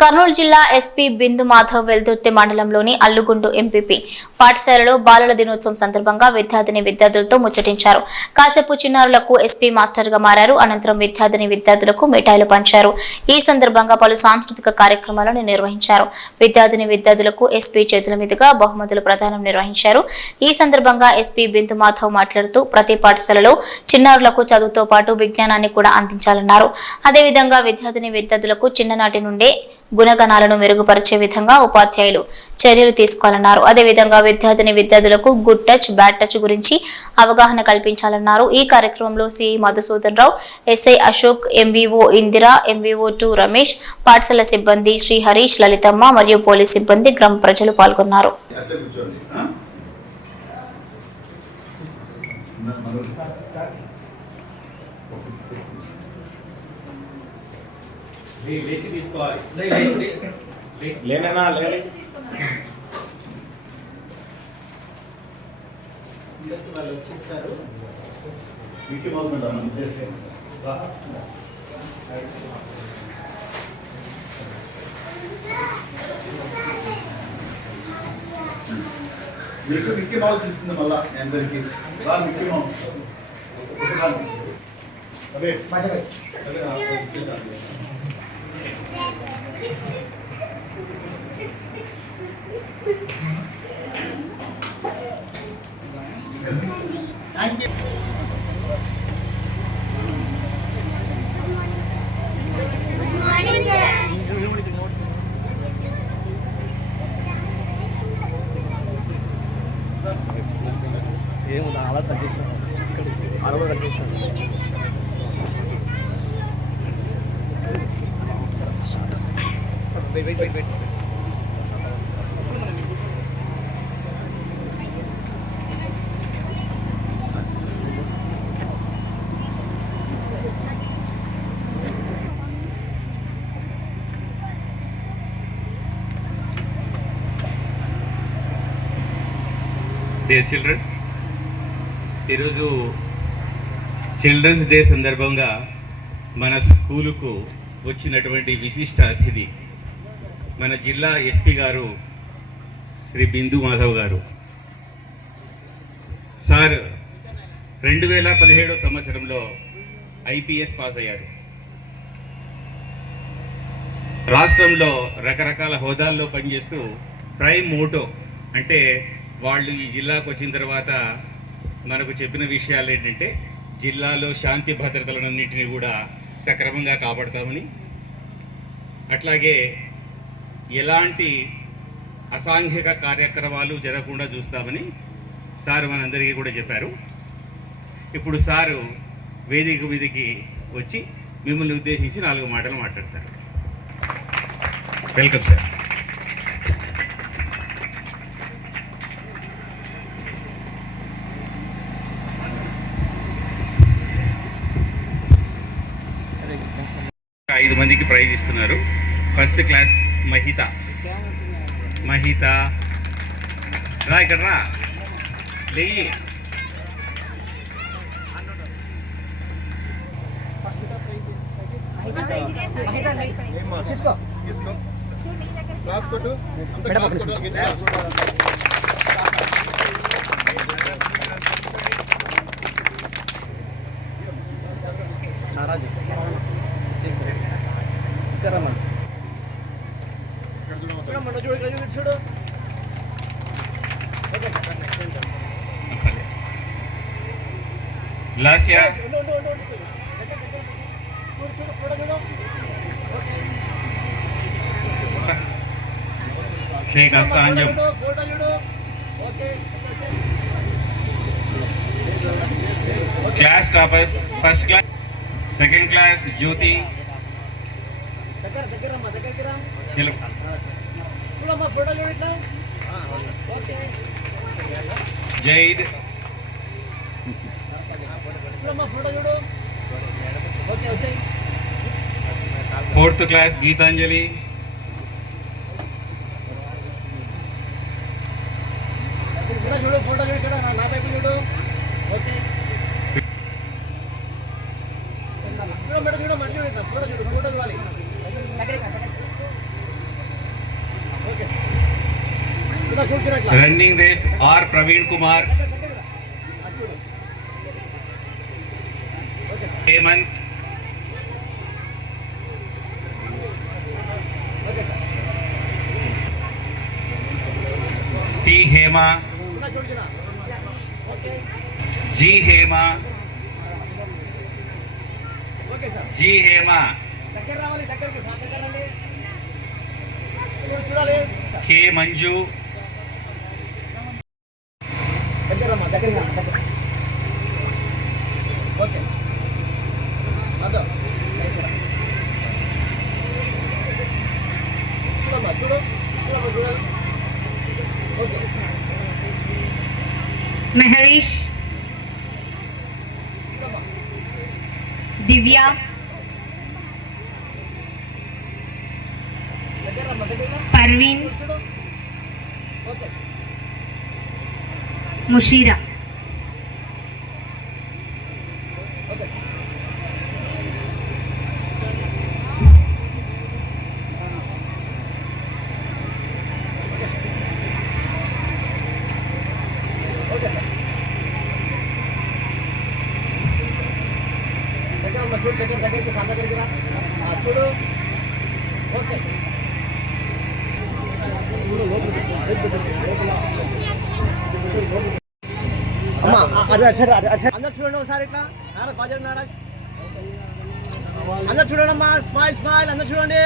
కర్నూలు జిల్లా ఎస్పీ బిందు మాధవ్ వెల్దుర్తి మండలంలోని అల్లుగుండు ఎంపీపీ పాఠశాలలో బాలల దినోత్సవం సందర్భంగా విద్యార్థులతో ముచ్చటించారు. కాసేపు చిన్నారులకు ఎస్పీ మాస్టర్ గా మారారు. అనంతరం విద్యార్థులకు మిఠాయిలు పంచారు. ఈ సందర్భంగా పలు సాంస్కృతిక కార్యక్రమాలను నిర్వహించారు. విద్యార్థులకు ఎస్పీ చేతుల మీదుగా బహుమతులు ప్రదానం నిర్వహించారు. ఈ సందర్భంగా ఎస్పీ బిందు మాధవ్ మాట్లాడుతూ ప్రతి పాఠశాలలో చిన్నారులకు చదువుతో పాటు విజ్ఞానాన్ని కూడా అందించాలన్నారు. అదేవిధంగా విద్యార్థులకు చిన్ననాటి నుండే గుణగణాలను మెరుగుపరిచే విధంగా ఉపాధ్యాయులు చర్యలు తీసుకోవాలన్నారు. అదేవిధంగా విద్యార్థులకు గుడ్ టచ్, బ్యాడ్ టచ్ గురించి అవగాహన కల్పించాలన్నారు. ఈ కార్యక్రమంలో సిఐ మధుసూదన్ రావు, ఎస్ఐ అశోక్, ఎంవీఓ ఇందిరా, ఎంవీఓ2 రమేష్, పాఠశాల సిబ్బంది శ్రీ హరీష్, లలితమ్మ మరియు పోలీస్ సిబ్బంది, గ్రామ ప్రజలు పాల్గొన్నారు. లేచి తీసుకోవాలి. లేనన్నా లేని వాళ్ళు వచ్చేస్తారు. మిక్కీ మౌస్ అంటారు చేస్తే మీకు మిక్కీ మౌస్ ఇస్తుంది. మళ్ళా అందరికి మిక్కీ మౌస్ అదే థ్యాంక్ యూ. ఏముంది అలా తగ్గించాను, అరవై తగ్గించాను. వెయిట్ డియర్ చిల్డ్రన్, ఈరోజు చిల్డ్రన్స్ డే సందర్భంగా మన స్కూలుకు వచ్చినటువంటి విశిష్ట అతిథి మన జిల్లా ఎస్పీ గారు శ్రీ బిందు మాధవ్ గారు. సార్ 2017 సంవత్సరంలో ఐపీఎస్ పాస్ అయ్యారు. రాష్ట్రంలో రకరకాల హోదాల్లో పనిచేస్తూ ప్రైమ్ మోటో అంటే వాళ్ళు ఈ జిల్లాకు వచ్చిన తర్వాత మనకు చెప్పిన విషయాలు ఏంటంటే జిల్లాలో శాంతి భద్రతలన్నింటినీ కూడా సక్రమంగా కాపాడుతామని, అట్లాగే ఎలాంటి అసాంఘిక కార్యక్రమాలు జరగకుండా చూస్తామని సారు మనందరికీ కూడా చెప్పారు. ఇప్పుడు సారు వేదిక మీదకి వచ్చి మిమ్మల్ని ఉద్దేశించి 4 మాటలు మాట్లాడతారు. Welcome sir. ఐదు మందికి ప్రైజ్ ఇస్తున్నారు. ఫస్ట్ క్లాస్ మహిత రా, ఇక్కడ రా, లేయి. చూడు లాస్యా, షేక్ అస్సాంజం, class toppers. First class, second class Jyothi, Zaid, fourth class Geethanjali, చూడు ఫోటో చూడు, ఇక్కడ నా వైపు చూడు. ఓకే చూడు మేడం, చూడు ఫోటో చూడు, ఫోటో చూడాలి. చూడట్లా running race R Praveen Kumar, Hemanth, okay sir C Hema, చూడుచున్నా okay G Hema, okay sir G Hema, దగ్గర రావాలి దగ్గరికి సార్ దగ్గర రండి చూడాలి కే మంజు, దగ్గర అమ్మా దగ్గర ఓకే అదో చూడమ్మా చూడమ్మా చూడాలి ఓకే మెహరీష్, చూడమ్మా దివ్య, దగ్గర అమ్మా దగ్గర పర్వీన్, చూడు ఓకే ముషీరా. ఓకే ఓకే సార్ దగ్గర అమ్మా చూడు దగ్గరికి సార్ దగ్గరికి రా చూడు ఓకే అమ్మా అందరు చూడండి ఒకసారి ఇట్లా నారాజ్ బాజర్ నారాజ్ అందరు చూడండి అమ్మా స్మైల్ స్మైల్ అందరు చూడండి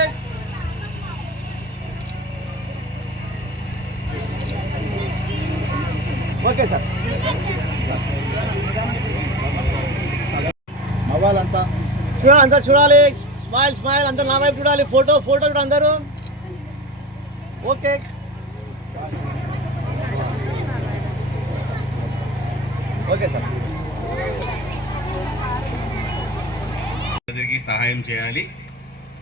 ఓకే సార్ అవ్వాలంతా చూడాలి అందరు చూడాలి స్మైల్ స్మైల్ అందరు నా వైపు చూడాలి ఫోటో ఫోటో కూడా అందరూ ఓకే ఓకే సార్ అందరికీ సహాయం చేయాలి.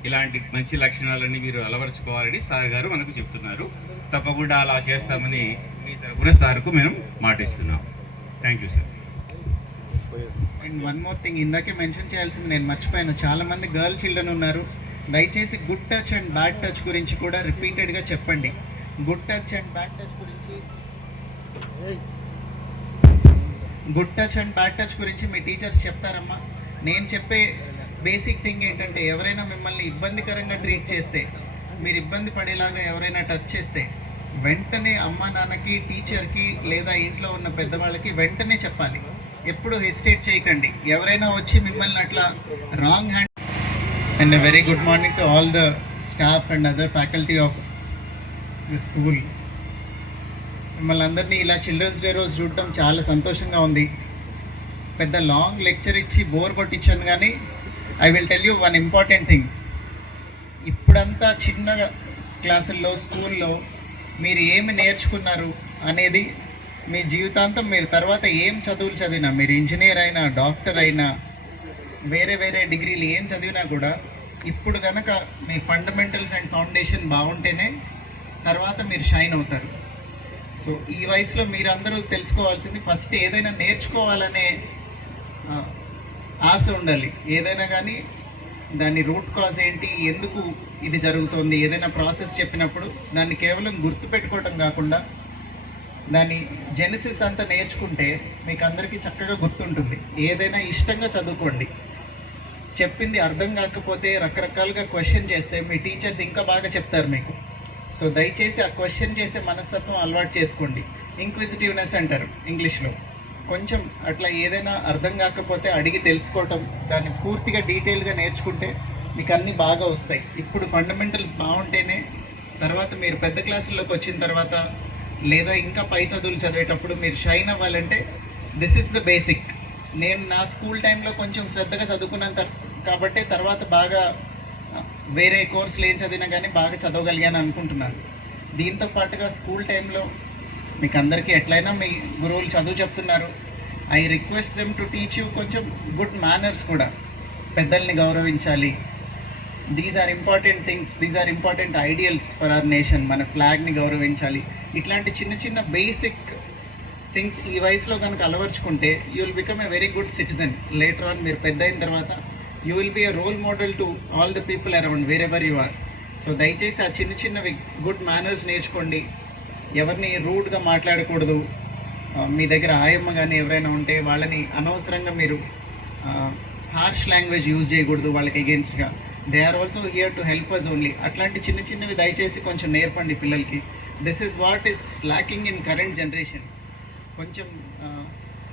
ఇలాంటి మంచి లక్షణాలన్నీ మీరు అలవరుచుకోవాలని సార్ గారు మనకు చెప్తున్నారు. తప్పకుండా అలా చేస్తామని మీ తరపున సార్కు మేము మాటిస్తున్నాం. Thank you sir. And one more thing, ఇందాకే మెన్షన్ చేయాల్సింది నేను మర్చిపోయాను. చాలామంది గర్ల్ చిల్డ్రన్ ఉన్నారు. దయచేసి good touch and bad touch గురించి కూడా రిపీటెడ్గా చెప్పండి. Good touch and bad touch గురించి మీ టీచర్స్ చెప్తారమ్మా. నేను చెప్పే బేసిక్ థింగ్ ఏంటంటే, ఎవరైనా మిమ్మల్ని ఇబ్బందికరంగా ట్రీట్ చేస్తే, మీరు ఇబ్బంది పడేలాగా ఎవరైనా టచ్ చేస్తే వెంటనే అమ్మ నాన్నకి, టీచర్కి లేదా ఇంట్లో ఉన్న పెద్దవాళ్ళకి వెంటనే చెప్పాలి. ఎప్పుడు హెసిటేట్ చేయకండి. ఎవరైనా వచ్చి మిమ్మల్ని అట్లా wrong hand. And very good morning to all the staff and other faculty of the school. మిమ్మల్ని అందరినీ ఇలా చిల్డ్రన్స్ డే రోజు చూడటం చాలా సంతోషంగా ఉంది. పెద్ద లాంగ్ లెక్చర్ ఇచ్చి బోర్ కొట్టించాను, కానీ I will tell you one important thing. ఇప్పుడంతా చిన్న క్లాసుల్లో స్కూల్లో మీరు ఏమి నేర్చుకున్నారు అనేది మీ జీవితాంతం, మీరు తర్వాత ఏం చదువులు చదివినా, మీరు ఇంజనీర్ అయినా, డాక్టర్ అయినా, వేరే వేరే డిగ్రీలు ఏం చదివినా కూడా ఇప్పుడు కనుక మీ ఫండమెంటల్స్ అండ్ ఫౌండేషన్ బాగుంటేనే తర్వాత మీరు షైన్ అవుతారు. సో ఈ వయసులో మీరందరూ తెలుసుకోవాల్సింది, ఫస్ట్ ఏదైనా నేర్చుకోవాలనే ఆశ ఉండాలి. ఏదైనా కానీ దాని రూట్ కాజ్ ఏంటి, ఎందుకు ఇది జరుగుతుంది, ఏదైనా ప్రాసెస్ చెప్పినప్పుడు దాన్ని కేవలం గుర్తుపెట్టుకోవటం కాకుండా దాని జెనసిస్ అంతా నేర్చుకుంటే మీకు అందరికీ చక్కగా గుర్తుంటుంది. ఏదైనా ఇష్టంగా చదువుకోండి. చెప్పింది అర్థం కాకపోతే రకరకాలుగా క్వశ్చన్ చేస్తే మీ టీచర్స్ ఇంకా బాగా చెప్తారు మీకు. సో దయచేసి ఆ క్వశ్చన్ చేసే మనస్తత్వం అలవాటు చేసుకోండి. ఇంక్విజిటివ్నెస్ అంటారు ఇంగ్లీష్లో. కొంచెం అట్లా ఏదైనా అర్థం కాకపోతే అడిగి తెలుసుకోవటం, దాన్ని పూర్తిగా డీటెయిల్గా నేర్చుకుంటే మీకు అన్నీ బాగా వస్తాయి. ఇప్పుడు ఫండమెంటల్స్ బాగుంటేనే తర్వాత మీరు పెద్ద క్లాసుల్లోకి వచ్చిన తర్వాత లేదా ఇంకా పై చదువులు చదివేటప్పుడు మీరు షైన్ అవ్వాలంటే దిస్ ఇస్ ద బేసిక్. నేను నా స్కూల్ టైంలో కొంచెం శ్రద్ధగా చదువుకున్నాను కాబట్టి తర్వాత బాగా వేరే కోర్సులు ఏం చదివినా కానీ బాగా చదవగలిగాను అనుకుంటున్నాను. దీంతో పాటుగా స్కూల్ టైంలో మీకు అందరికీ ఎట్లయినా మీ గురువులు చదువు చెప్తున్నారు. I request them to teach you కొంచెం గుడ్ మేనర్స్ కూడా. పెద్దల్ని గౌరవించాలి. These are important things, these are important ideals for our nation. మన ఫ్లాగ్ని గౌరవించాలి. ఇట్లాంటి చిన్న చిన్న బేసిక్ థింగ్స్ ఈ వయసులో కనుక అలవర్చుకుంటే you will become a very good citizen. Later on మీరు పెద్ద అయిన తర్వాత you will be a role model to all the people around wherever you are. So దయచేసి ఆ చిన్న చిన్నవి గుడ్ మేనర్స్ నేర్చుకోండి. ఎవరిని రూడ్గా మాట్లాడకూడదు. మీ దగ్గర ఆయమ్మ కానీ ఎవరైనా ఉంటే వాళ్ళని అనవసరంగా మీరు హార్ష్ లాంగ్వేజ్ యూజ్ చేయకూడదు వాళ్ళకి అగేన్స్ట్గా. They are also here to help us only. అట్లాంటి చిన్న చిన్నవి దయచేసి కొంచెం నేర్పండి పిల్లలకి. This is what is lacking in current generation. కొంచెం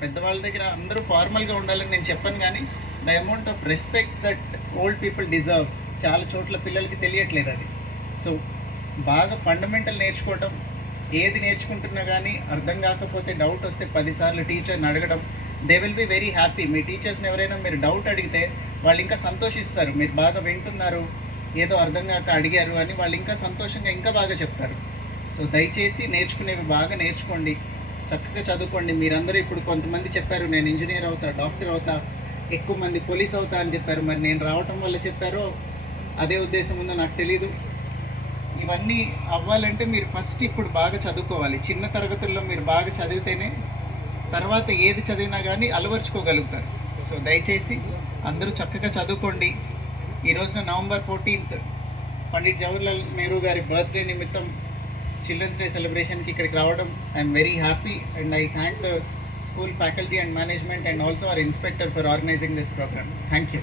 పెద్దవాళ్ళ దగ్గర అందరూ ఫార్మల్గా ఉండాలని నేను చెప్పను, కానీ the amount of respect that old people deserve చాలా చోట్ల పిల్లలకి తెలియట్లేదు అది. సో బాగా ఫండమెంటల్ నేర్చుకోవటం, ఏది నేర్చుకుంటున్నా కానీ అర్థం కాకపోతే డౌట్ వస్తే 10 సార్లు టీచర్ని అడగడం. They will be very happy. మీ టీచర్స్ని ఎవరైనా మీరు డౌట్ అడిగితే వాళ్ళు ఇంకా సంతోషిస్తారు. మీరు బాగా వింటున్నారు, ఏదో అర్థం కాక అడిగారు అని వాళ్ళు ఇంకా సంతోషంగా ఇంకా బాగా చెప్తారు. సో దయచేసి నేర్చుకునేవి బాగా నేర్చుకోండి, చక్కగా చదువుకోండి. మీరందరూ ఇప్పుడు కొంతమంది చెప్పారు నేను ఇంజనీర్ అవుతా, డాక్టర్ అవుతా, ఎక్కువ మంది పోలీస్ అవుతా అని చెప్పారు. మరి నేను రావటం వల్ల చెప్పారో అదే ఉద్దేశం ఉందో నాకు తెలీదు. ఇవన్నీ అవ్వాలంటే మీరు ఫస్ట్ ఇప్పుడు బాగా చదువుకోవాలి. చిన్న తరగతుల్లో మీరు బాగా చదివితేనే తర్వాత ఏది చదివినా కానీ అలవర్చుకోగలుగుతారు. సో దయచేసి అందరూ చక్కగా చదువుకోండి. ఈ రోజున November 14th పండిట్ జవహర్లాల్ నెహ్రూ గారి బర్త్డే నిమిత్తం చిల్డ్రన్స్ డే సెలబ్రేషన్కి ఇక్కడికి రావడం I'm very happy and I thank the school faculty and management and also our inspector for organising this programme. Thank you.